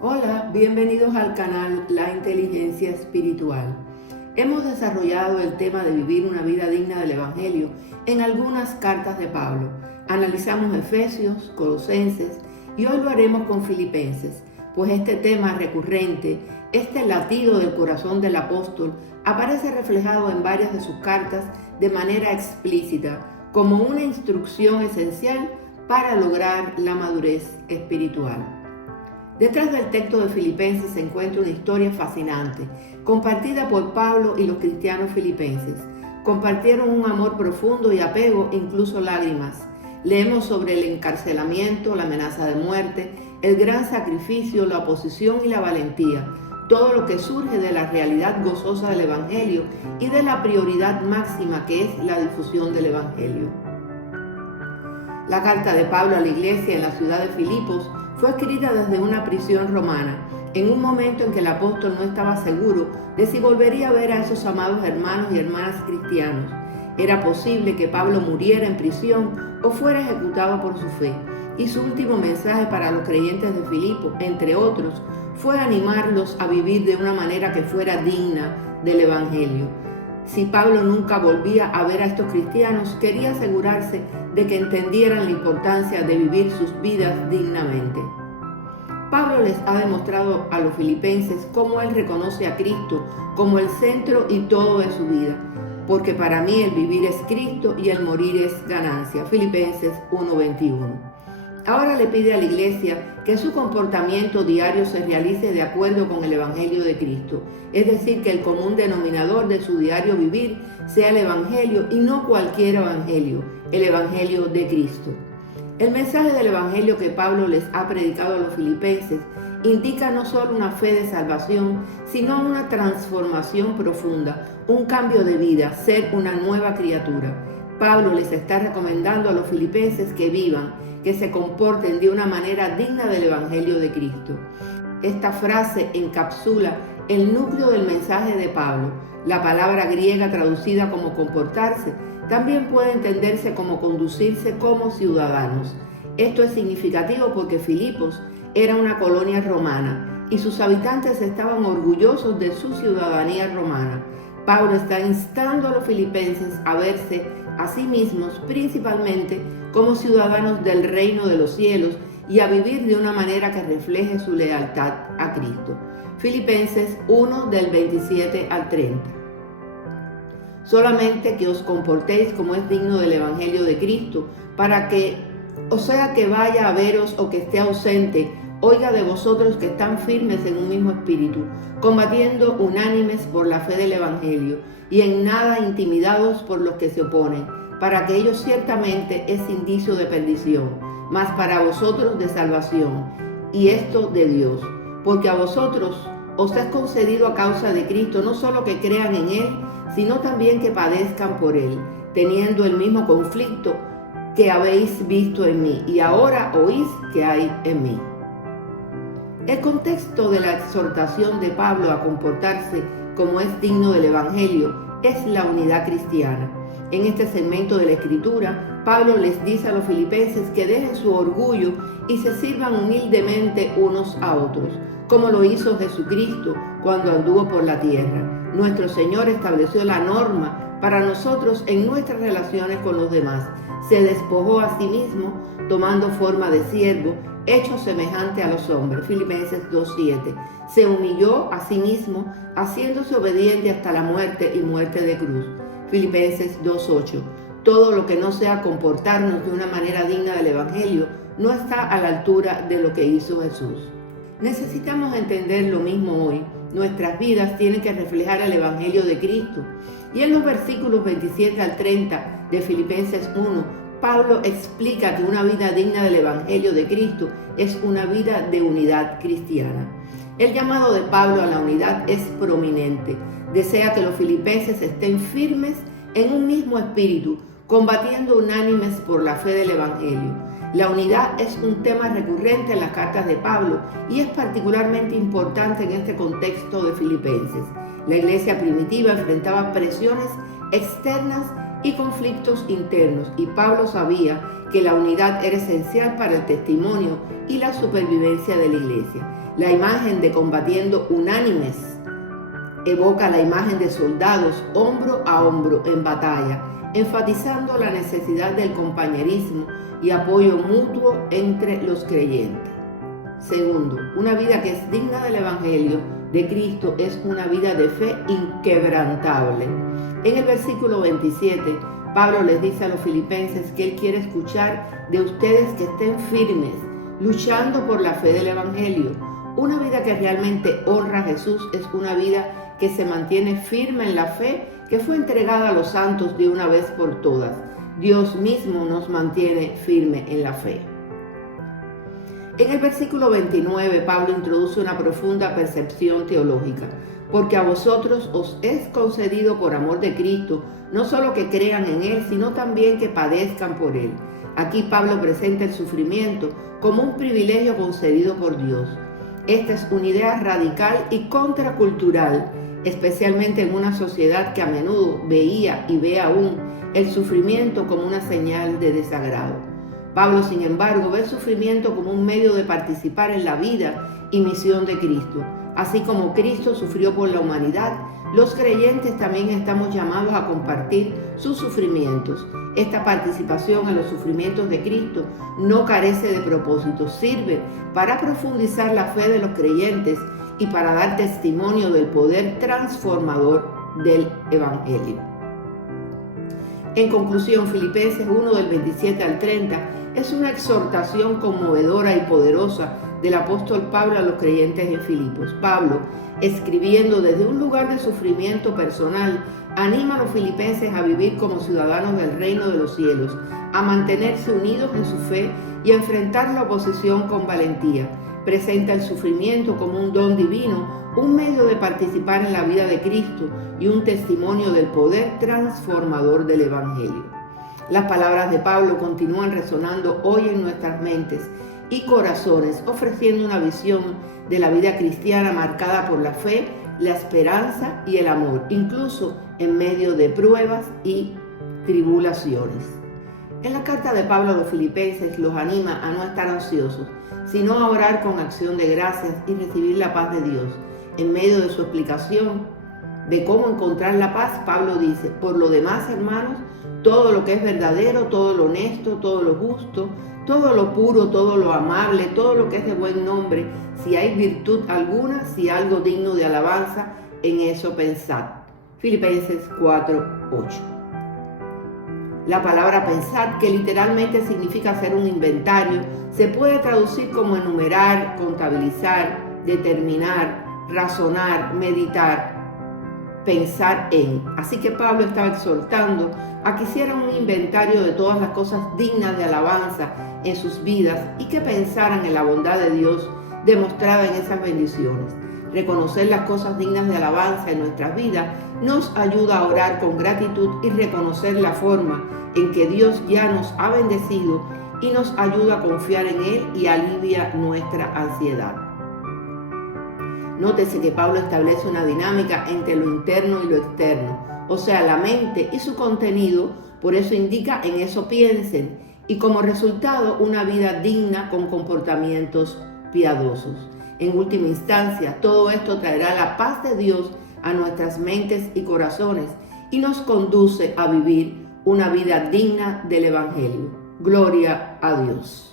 Hola, bienvenidos al canal La Inteligencia Espiritual. Hemos desarrollado el tema de vivir una vida digna del Evangelio en algunas cartas de Pablo. Analizamos Efesios, Colosenses y hoy lo haremos con Filipenses, pues este tema recurrente, este latido del corazón del apóstol, aparece reflejado en varias de sus cartas de manera explícita, como una instrucción esencial para lograr la madurez espiritual. Detrás del texto de Filipenses se encuentra una historia fascinante, compartida por Pablo y los cristianos filipenses. Compartieron un amor profundo y apego, incluso lágrimas. Leemos sobre el encarcelamiento, la amenaza de muerte, el gran sacrificio, la oposición y la valentía, todo lo que surge de la realidad gozosa del Evangelio y de la prioridad máxima que es la difusión del Evangelio. La carta de Pablo a la iglesia en la ciudad de Filipos fue escrita desde una prisión romana, en un momento en que el apóstol no estaba seguro de si volvería a ver a esos amados hermanos y hermanas cristianos. Era posible que Pablo muriera en prisión o fuera ejecutado por su fe, y su último mensaje para los creyentes de Filipos, entre otros, fue animarlos a vivir de una manera que fuera digna del Evangelio. Si Pablo nunca volvía a ver a estos cristianos, quería asegurarse de que entendieran la importancia de vivir sus vidas dignamente. Pablo les ha demostrado a los filipenses cómo él reconoce a Cristo como el centro y todo de su vida, porque para mí el vivir es Cristo y el morir es ganancia. Filipenses 1:21. Ahora le pide a la iglesia que su comportamiento diario se realice de acuerdo con el Evangelio de Cristo, es decir, que el común denominador de su diario vivir sea el Evangelio y no cualquier Evangelio, el Evangelio de Cristo. El mensaje del Evangelio que Pablo les ha predicado a los filipenses indica no solo una fe de salvación, sino una transformación profunda, un cambio de vida, ser una nueva criatura. Pablo les está recomendando a los filipenses que vivan, que se comporten de una manera digna del Evangelio de Cristo. Esta frase encapsula el núcleo del mensaje de Pablo. La palabra griega traducida como comportarse también puede entenderse como conducirse como ciudadanos. Esto es significativo porque Filipos era una colonia romana y sus habitantes estaban orgullosos de su ciudadanía romana. Pablo está instando a los filipenses a verse a sí mismos principalmente como ciudadanos del reino de los cielos y a vivir de una manera que refleje su lealtad a Cristo. Filipenses 1 del 27 al 30. Solamente que os comportéis como es digno del Evangelio de Cristo, para que, o sea que vaya a veros o que esté ausente, oiga de vosotros que están firmes en un mismo espíritu, combatiendo unánimes por la fe del Evangelio, y en nada intimidados por los que se oponen, para que ellos ciertamente es indicio de perdición, mas para vosotros de salvación, y esto de Dios, porque a vosotros os es concedido a causa de Cristo no solo que crean en Él, sino también que padezcan por Él, teniendo el mismo conflicto que habéis visto en mí, y ahora oís que hay en mí. El contexto de la exhortación de Pablo a comportarse como es digno del Evangelio es la unidad cristiana. En este segmento de la Escritura, Pablo les dice a los filipenses que dejen su orgullo y se sirvan humildemente unos a otros, como lo hizo Jesucristo cuando anduvo por la tierra. Nuestro Señor estableció la norma para nosotros en nuestras relaciones con los demás. Se despojó a sí mismo, tomando forma de siervo, hecho semejante a los hombres. Filipenses 2:7. Se humilló a sí mismo, haciéndose obediente hasta la muerte y muerte de cruz. Filipenses 2:8. Todo lo que no sea comportarnos de una manera digna del Evangelio no está a la altura de lo que hizo Jesús. Necesitamos entender lo mismo hoy. Nuestras vidas tienen que reflejar el Evangelio de Cristo. Y en los versículos 27 al 30 de Filipenses 1, Pablo explica que una vida digna del Evangelio de Cristo es una vida de unidad cristiana. El llamado de Pablo a la unidad es prominente. Desea que los filipenses estén firmes en un mismo espíritu, combatiendo unánimes por la fe del Evangelio. La unidad es un tema recurrente en las cartas de Pablo y es particularmente importante en este contexto de Filipenses. La iglesia primitiva enfrentaba presiones externas y conflictos internos, y Pablo sabía que la unidad era esencial para el testimonio y la supervivencia de la iglesia. La imagen de combatiendo unánimes evoca la imagen de soldados hombro a hombro en batalla, enfatizando la necesidad del compañerismo y apoyo mutuo entre los creyentes. Segundo, una vida que es digna del Evangelio de Cristo es una vida de fe inquebrantable. En el versículo 27, Pablo les dice a los filipenses que él quiere escuchar de ustedes que estén firmes, luchando por la fe del Evangelio. Una vida que realmente honra a Jesús es una vida que se mantiene firme en la fe que fue entregada a los santos de una vez por todas. Dios mismo nos mantiene firme en la fe. En el versículo 29, Pablo introduce una profunda percepción teológica, porque a vosotros os es concedido por amor de Cristo, no solo que crean en Él, sino también que padezcan por Él. Aquí Pablo presenta el sufrimiento como un privilegio concedido por Dios. Esta es una idea radical y contracultural, especialmente en una sociedad que a menudo veía y ve aún el sufrimiento como una señal de desagrado. Pablo, sin embargo, ve el sufrimiento como un medio de participar en la vida y misión de Cristo. Así como Cristo sufrió por la humanidad, los creyentes también estamos llamados a compartir sus sufrimientos. Esta participación en los sufrimientos de Cristo no carece de propósito, sirve para profundizar la fe de los creyentes y para dar testimonio del poder transformador del Evangelio. En conclusión, Filipenses 1 del 27 al 30 es una exhortación conmovedora y poderosa del apóstol Pablo a los creyentes en Filipos. Pablo, escribiendo desde un lugar de sufrimiento personal, anima a los filipenses a vivir como ciudadanos del reino de los cielos, a mantenerse unidos en su fe y a enfrentar la oposición con valentía. Presenta el sufrimiento como un don divino, un medio de participar en la vida de Cristo y un testimonio del poder transformador del Evangelio. Las palabras de Pablo continúan resonando hoy en nuestras mentes y corazones, ofreciendo una visión de la vida cristiana marcada por la fe, la esperanza y el amor, incluso en medio de pruebas y tribulaciones. En la carta de Pablo a los filipenses los anima a no estar ansiosos, sino a orar con acción de gracias y recibir la paz de Dios. En medio de su explicación de cómo encontrar la paz, Pablo dice: por lo demás, hermanos, todo lo que es verdadero, todo lo honesto, todo lo justo, todo lo puro, todo lo amable, todo lo que es de buen nombre, si hay virtud alguna, si algo digno de alabanza, en eso pensad. Filipenses 4:8. La palabra pensar, que literalmente significa hacer un inventario, se puede traducir como enumerar, contabilizar, determinar, razonar, meditar, pensar en. Así que Pablo estaba exhortando a que hicieran un inventario de todas las cosas dignas de alabanza en sus vidas y que pensaran en la bondad de Dios demostrada en esas bendiciones. Reconocer las cosas dignas de alabanza en nuestras vidas nos ayuda a orar con gratitud y reconocer la forma en que Dios ya nos ha bendecido y nos ayuda a confiar en Él y alivia nuestra ansiedad. Nótese que Pablo establece una dinámica entre lo interno y lo externo, o sea, la mente y su contenido. Por eso indica: en eso piensen, y como resultado una vida digna con comportamientos piadosos. En última instancia, todo esto traerá la paz de Dios a nuestras mentes y corazones y nos conduce a vivir una vida digna del Evangelio. Gloria a Dios.